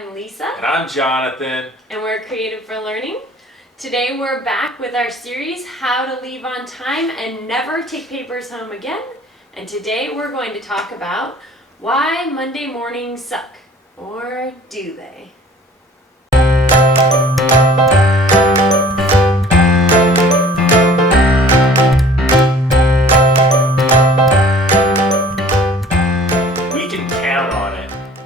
I'm Lisa. And I'm Jonathan. And we're Creative for Learning. Today we're back with our series, How to Leave on Time and Never Take Papers Home Again. And today we're going to talk about why Monday mornings suck. Or do they?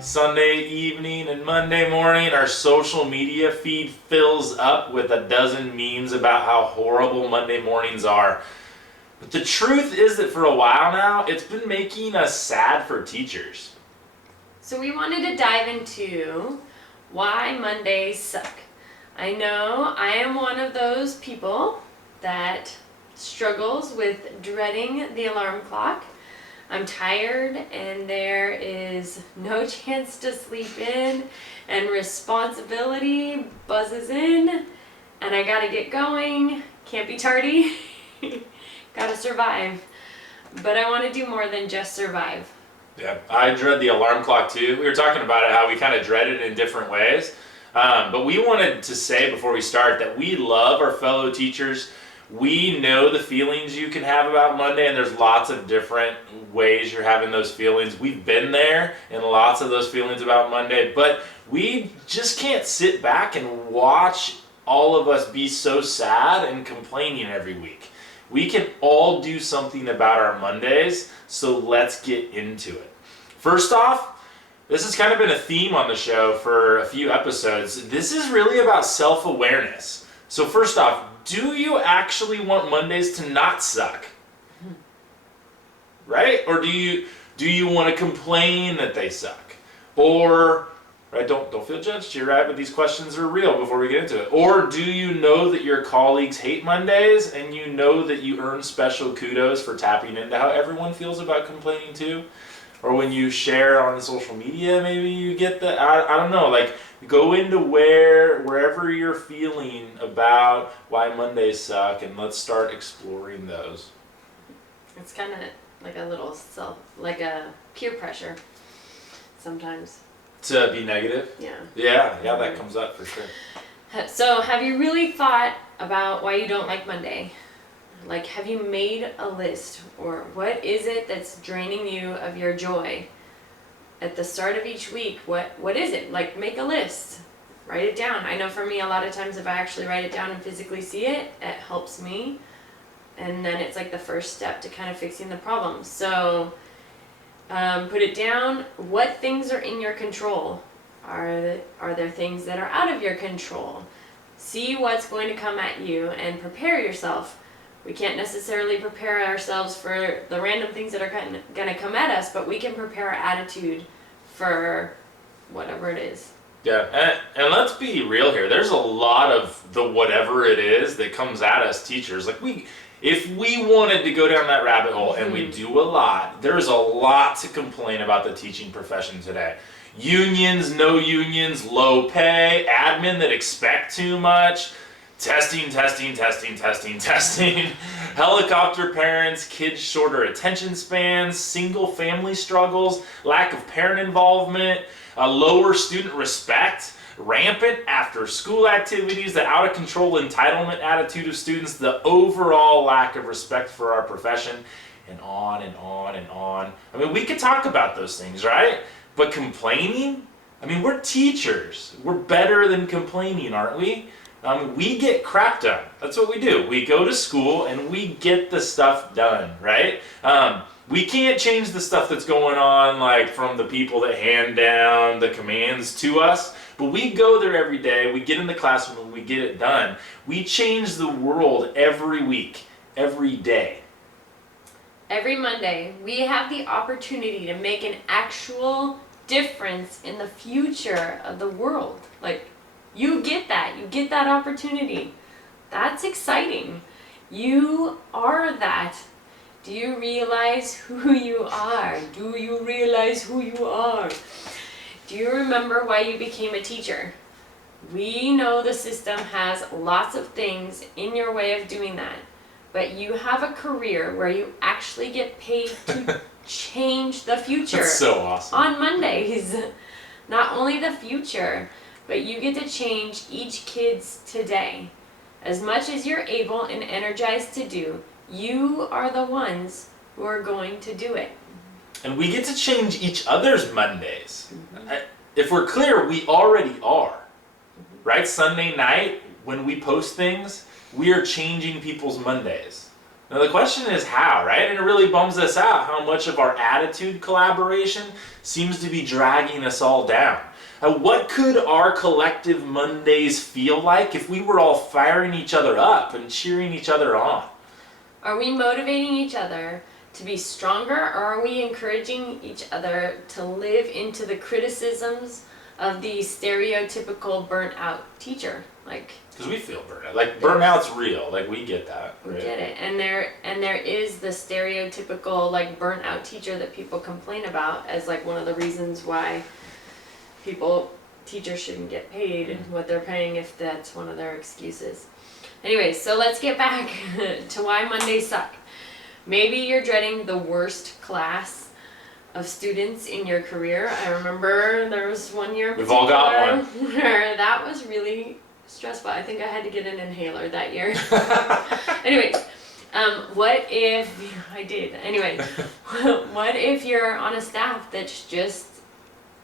Sunday evening and Monday morning, our social media feed fills up with a dozen memes about how horrible Monday mornings are. But the truth is that for a while now, it's been making us sad for teachers. So we wanted to dive into why Mondays suck. I know I am one of those people that struggles with dreading the alarm clock. I'm tired and there is no chance to sleep in and responsibility buzzes in and I gotta get going, can't be tardy, gotta survive. But I want to do more than just survive. Yeah, I dread the alarm clock too. We were talking about it, how we kind of dread it in different ways. But we wanted to say before we start that we love our fellow teachers. We know the feelings you can have about Monday, and there's lots of different ways you're having those feelings. We've been there in lots of those feelings about Monday, but we just can't sit back and watch all of us be so sad and complaining every week. We can all do something about our Mondays, so let's get into it. First off, this has kind of been a theme on the show for a few episodes. This is really about self-awareness. So first off, do you actually want Mondays to not suck? Right? Or do you want to complain that they suck? Or, right, don't feel judged here, right? But these questions are real before we get into it. Or do you know that your colleagues hate Mondays and you know that you earn special kudos for tapping into how everyone feels about complaining too? Or when you share on social media, maybe you get that, I don't know, like go into wherever you're feeling about why Mondays suck and let's start exploring those. It's kind of like a little like a peer pressure sometimes. To be negative? Yeah. Yeah, that comes up for sure. So have you really thought about why you don't like Monday? Like, have you made a list, or what is it that's draining you of your joy? At the start of each week, what is it? Like, make a list, write it down. I know for me, a lot of times if I actually write it down and physically see it, it helps me. And then it's like the first step to kind of fixing the problem. So put it down. What things are in your control? Are there things that are out of your control? See what's going to come at you and prepare yourself. We can't necessarily prepare ourselves for the random things that are going to come at us, but we can prepare our attitude for whatever it is. Yeah, and let's be real here. There's a lot of the whatever it is that comes at us teachers. Like if we wanted to go down that rabbit hole, and we do a lot, there's a lot to complain about the teaching profession today. Unions, no unions, low pay, admin that expect too much, testing, helicopter parents, kids shorter attention spans, single family struggles, lack of parent involvement, lower student respect, rampant after school activities, the out of control entitlement attitude of students, the overall lack of respect for our profession, and on and on and on. I mean, we could talk about those things, right? But complaining? I mean, we're teachers. We're better than complaining, aren't we? We get crap done. That's what we do. We go to school and we get the stuff done, right? We can't change the stuff that's going on, like from the people that hand down the commands to us, but we go there every day, we get in the classroom and we get it done. We change the world every week, every day. Every Monday, we have the opportunity to make an actual difference in the future of the world. Like, you get that opportunity. That's exciting. You are that. Do you realize who you are? Do you realize who you are? Do you remember why you became a teacher? We know the system has lots of things in your way of doing that, but you have a career where you actually get paid to change the future. That's so awesome. On Mondays. not only the future, but you get to change each kid's today. As much as you're able and energized to do, you are the ones who are going to do it. And we get to change each other's Mondays. If we're clear, we already are. Right? Sunday night, when we post things, we are changing people's Mondays. Now the question is how, right? And it really bums us out how much of our attitude collaboration seems to be dragging us all down. What could our collective Mondays feel like if we were all firing each other up and cheering each other on? Are we motivating each other to be stronger, or are we encouraging each other to live into the criticisms of the stereotypical burnt out teacher? Because we feel burnt out. Like, burnout's real. Like, we get that. We right? get it. And there is the stereotypical like burnt out teacher that people complain about as like one of the reasons why teachers shouldn't get paid what they're paying if that's one of their excuses. Anyway, so let's get back to why Mondays suck. Maybe you're dreading the worst class of students in your career. I remember there was one year We've all got one. where that was really stressful. I think I had to get an inhaler that year. Anyways, what if I did? Anyway, what if you're on a staff that's just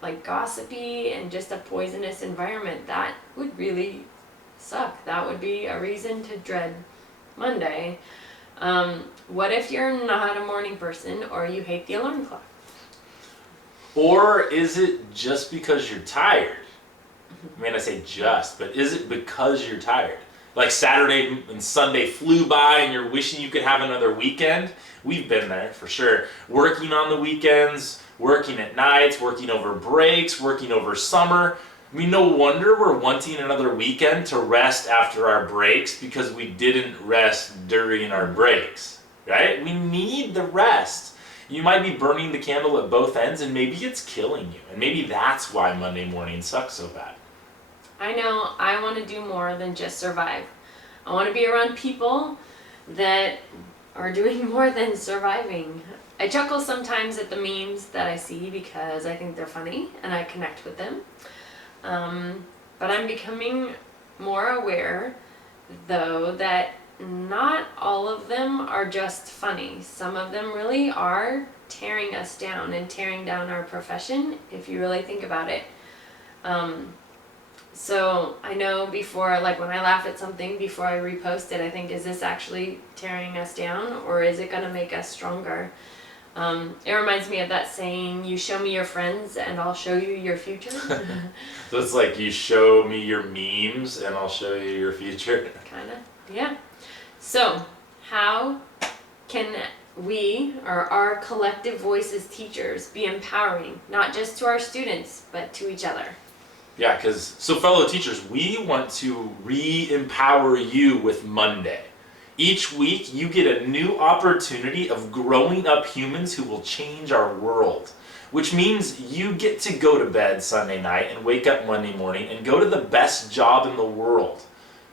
like gossipy and just a poisonous environment? That would really suck. That would be a reason to dread Monday. What if you're not a morning person or you hate the alarm clock? Or is it just because you're tired? I mean, I say just, but is it because you're tired? Like Saturday and Sunday flew by and you're wishing you could have another weekend? We've been there for sure. Working on the weekends, working at nights, working over breaks, working over summer. I mean, no wonder we're wanting another weekend to rest after our breaks because we didn't rest during our breaks, right? We need the rest. You might be burning the candle at both ends and maybe it's killing you. And maybe that's why Monday morning sucks so bad. I know I want to do more than just survive. I want to be around people that are doing more than surviving. I chuckle sometimes at the memes that I see because I think they're funny and I connect with them. But I'm becoming more aware, though, that not all of them are just funny. Some of them really are tearing us down and tearing down our profession, if you really think about it. So I know before, like when I laugh at something, before I repost it, I think, is this actually tearing us down or is it going to make us stronger? It reminds me of that saying, you show me your friends and I'll show you your future. So it's like you show me your memes and I'll show you your future. Kinda, yeah. So how can we, or our collective voice as teachers, be empowering, not just to our students, but to each other? Yeah, so fellow teachers, we want to re-empower you with Monday. Each week, you get a new opportunity of growing up humans who will change our world. Which means you get to go to bed Sunday night and wake up Monday morning and go to the best job in the world.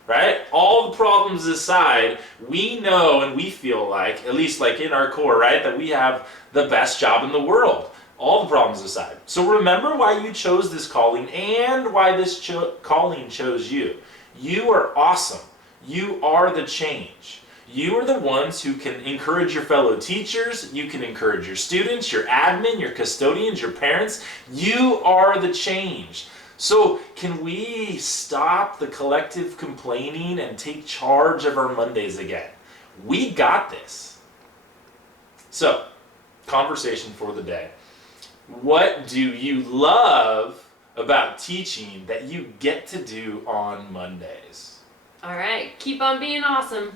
Right? All the problems aside, we know and we feel like, at least like in our core, right, that we have the best job in the world. All the problems aside. So remember why you chose this calling and why this calling chose you. You are awesome. You are the change. You are the ones who can encourage your fellow teachers. You can encourage your students, your admin, your custodians, your parents. You are the change. So can we stop the collective complaining and take charge of our Mondays again? We got this. So, conversation for the day. What do you love about teaching that you get to do on Mondays? All right, keep on being awesome.